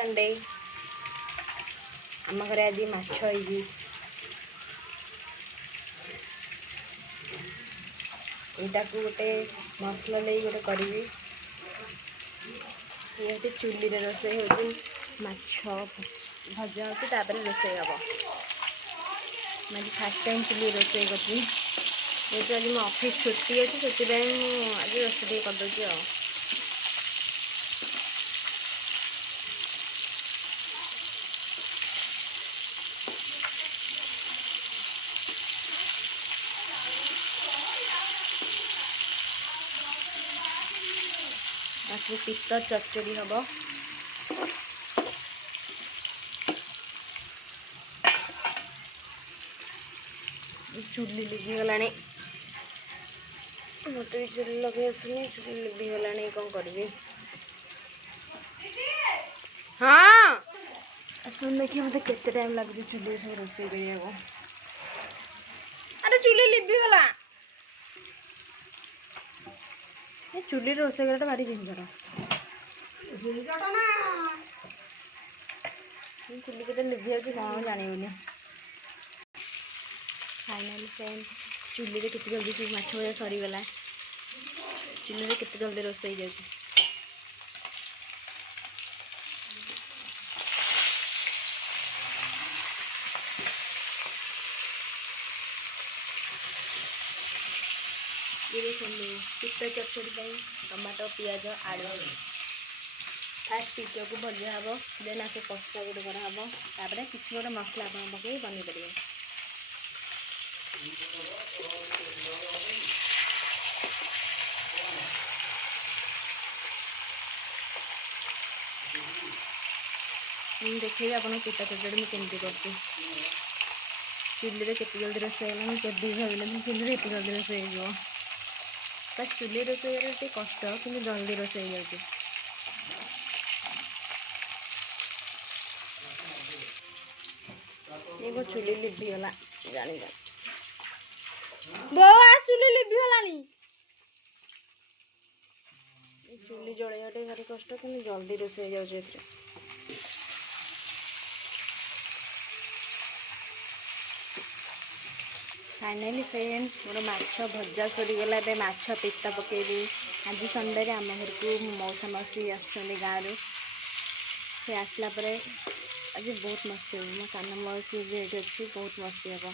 Sunday आम घर आज माछ होगी यहाँ को गोटे मसला ले गोटे करी ये चुली रोसे हो भजा होपर रोसे हम मैं फास्ट टाइम चुली रोसे कर आज मो ऑफिस छुट्टी अच्छी से आज रोसे करदे आज पित्त चचड़ी हम चुली लिभिगला मत भी चुली लगे आसनी चुली लिभिगला कौन करी हाँ सुन देखिए मत केते टाइम लगे चुली सब रोसे कर अरे चुली लिभिगला चुली रोसे कर भारी झंझट चुली के लिभि जाऊँ कौन जानवनी फाइनाली फ्रेंड चुली के जल्दी माछ भजा सरीगला चुली के जल्दी रोसे हो जाए पित्त चचड़ी टमाटो पियाज आलू फास्ट पित्त को भजा हम देन आके कषा गोटे करापर किसी गोटे मसला आप पकई बन पारे देखिए आप पित्त चचड़ी मुझे करती चुली के जल्दी रोसे मुझे भाविल चुली एत जल्दी रोसे हो चुली रोसे कष्ट कि जल्दी रोसे हो जाए ये चुली लिभिगला जानी बो चुली लिभिगलानी चुली जलैया भारी कष्ट कि जल्दी रोसे हो जाए फाइनाली फ्रेंड्स मोर माछ भजा सरीगला माछ पित्त पकेबी आज संडे आम घर को मौसा मौसी आसुँच गाँव से आसला आज बहुत मस्ती हो मो सान मौसी ये अच्छी बहुत मस्ती हम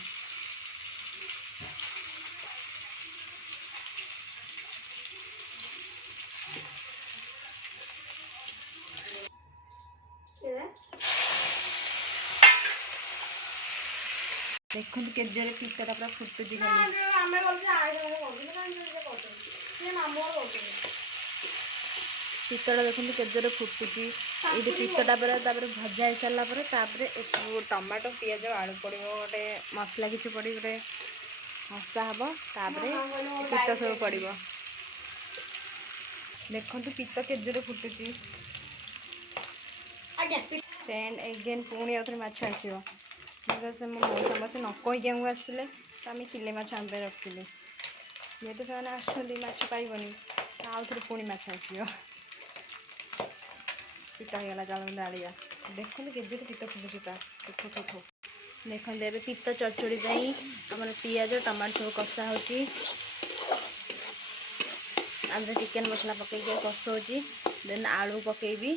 देखो केजरे पित्तटा पूरा फुटुची पित्तटा देखो केजरे फुटुची ये पित्तटा भजा हो सारापर टमाटो पियाज आलू पड़ो गोटे मसला किसी पड़ गोटे हसा हम तापर पित्त सब पड़ो देखो पित्त केजरे फुटुची फ्रेंड एगेन पुणी आउे माछ आसो से मो मौसा मौसी न कहीकि आमको आसते तो आम किले माछ आम रखी जेहतु से आस पाइबनी आउ थे पुणी माछ आसो पिता होगा चाल डालिया देखते केजी पित्त फुटुचा ठो ठो ठो देखते ए पित्त चचड़ी आम पियाज टमाटो सब कषा हो चिकेन मसला पकई कषाऊँगी देन आलू पकेबी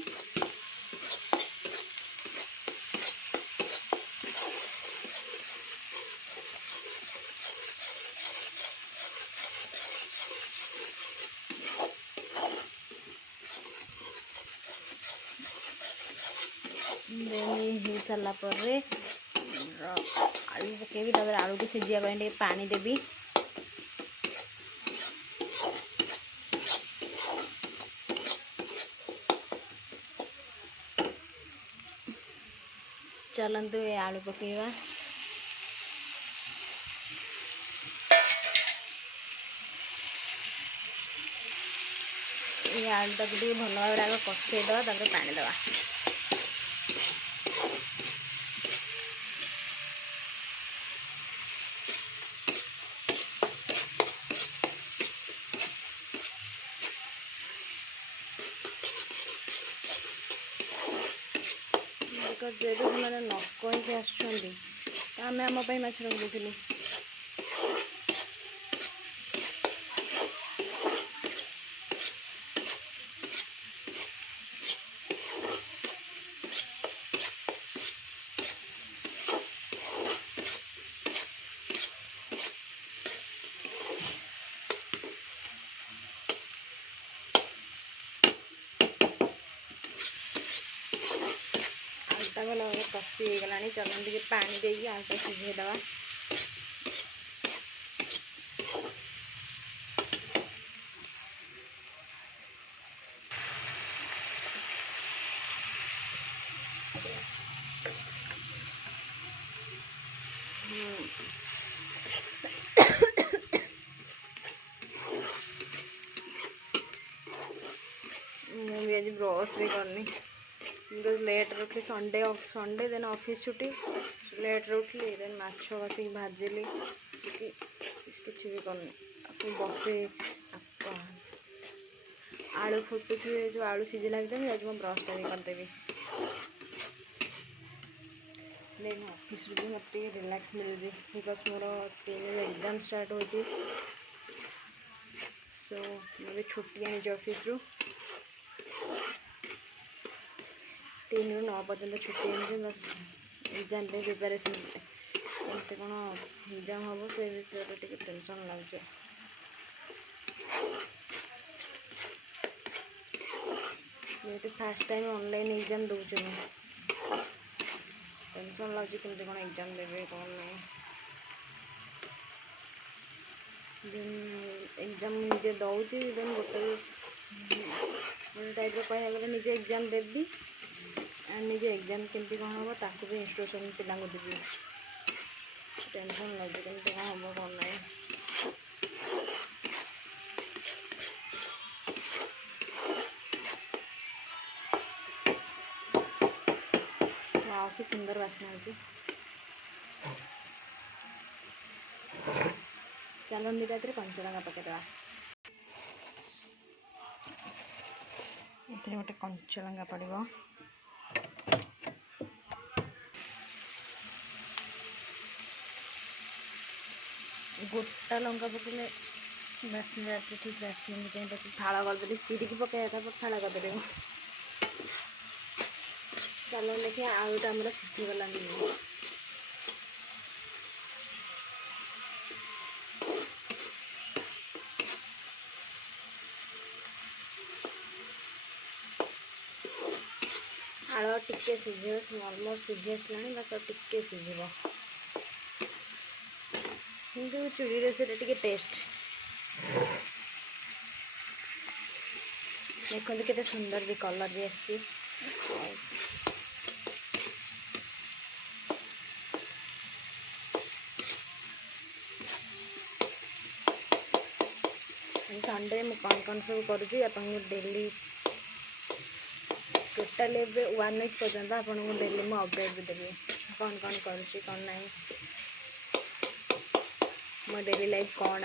हो सारापर आलू पकेबी आलू को सीझापी पानी देवी चलतु ये आलू पकेवा ये आलू टाक भल भाव आगे कषेदवा पानी दवा ବିକଜ୍ ଯେହେତୁ ସେମାନେ ନ କହିକି ଆସୁଛନ୍ତି ତ ଆମେ ଆମ ପାଇଁ ମାଛ ରଖିଦେଇଥିଲୁ। आलुटा भल भाव कषि हो गला। चलो टे पानी देकी आलुटा सिझेदवा। मुझे आज ब्रश भी करनी बिकज लेट उठी संडे देन ऑफिस छुट्टी लेट उठली देन माछ बसिक भाजिली किसी भी करनी बसे आलू फुटुथी जो आलू सिझिला भितर आज मैं ब्रशटा भी करदेवी। देन ऑफिस भी मत रिलैक्स मिल जाए बिकज मोर 3 एग्जाम स्टार्ट हो सो मैं छुट्टी आनी ऑफिस रु 3 ରୁ 9 पर्यंत छुट्टी आनी बस एग्जाम पे प्रिपरेशन केमती कौन एग्जाम हम से विषय टे टेंशन लगे। ये फास्ट टाइम ऑनलाइन एग्जाम दूचे मैं टेंशन लगे केमती कौन एग्जाम देवे कौन ना देन एग्जाम निजे दौची देन गोटे टाइप कह गले निजे एग्जाम देवी एंड निजे एग्जाम केमती कौन हम ताकू भी इंस्ट्रक्शन पिला देवी टेंशन लगे केमती कौन हम कौन ना कि सुंदर वासना हो। चलो दीटा कंचा लंका पकईदे ये गोटे कंचा लंका पड़ो गोटा लंका पकड़े बास्ना ठीक बास्ना फाड़ करदे चिरिकी पकड़ा फाड़ करदे। चलो देखिए आलूटा आम सीखीगला आलू टिके सीझे अलमोस्ट सीझी आसला बस टिके सीझ कि चूड़ी से टेस्ट देखते केते सुंदर भी कलर भी आसी। संडे मु कौन सब करुँची डेली टोटाली 1 वीक पर्यंत आपको डेली मु अपडेट भी देवी कौन करुँची कौन ना मो डेली लाइफ कौन।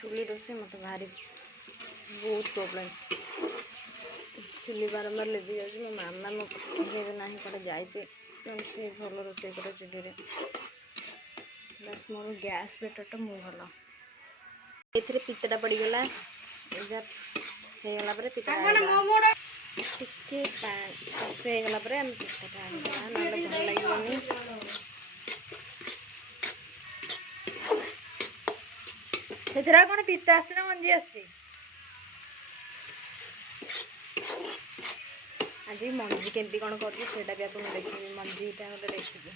चूली रोसे मत भारी बहुत प्रॉब्लम चूली बारंबार लिभि जाए मो मामा मो पठे ना कड़े जाए सी भल रोसे करे चूल्हे बस मोर गैस बेटरटा मु भल ये पितटा पड़गला होगला पिता टिके से होगला पिठाटा आनिदेवा ना भल लगे कौन पिता आसी ना मंजी आसी आज मंजी केमती कौन कर भी आप देखिए मंजीटा गोटे रेसिपी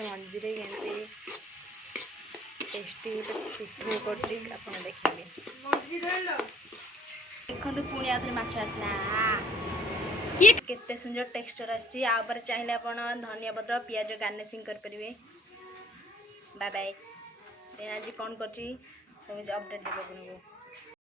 मंजी केमती टेस्टी पिठू करती आप देखिए देखते पुणी आउे माछ आसला केते सुंदर टेक्सचर आसी चाहिए आप धनिया पत्र पियाज गार्निशिंग करेंगे। बाय बाय आज कौन कर अपडेट देव आपको।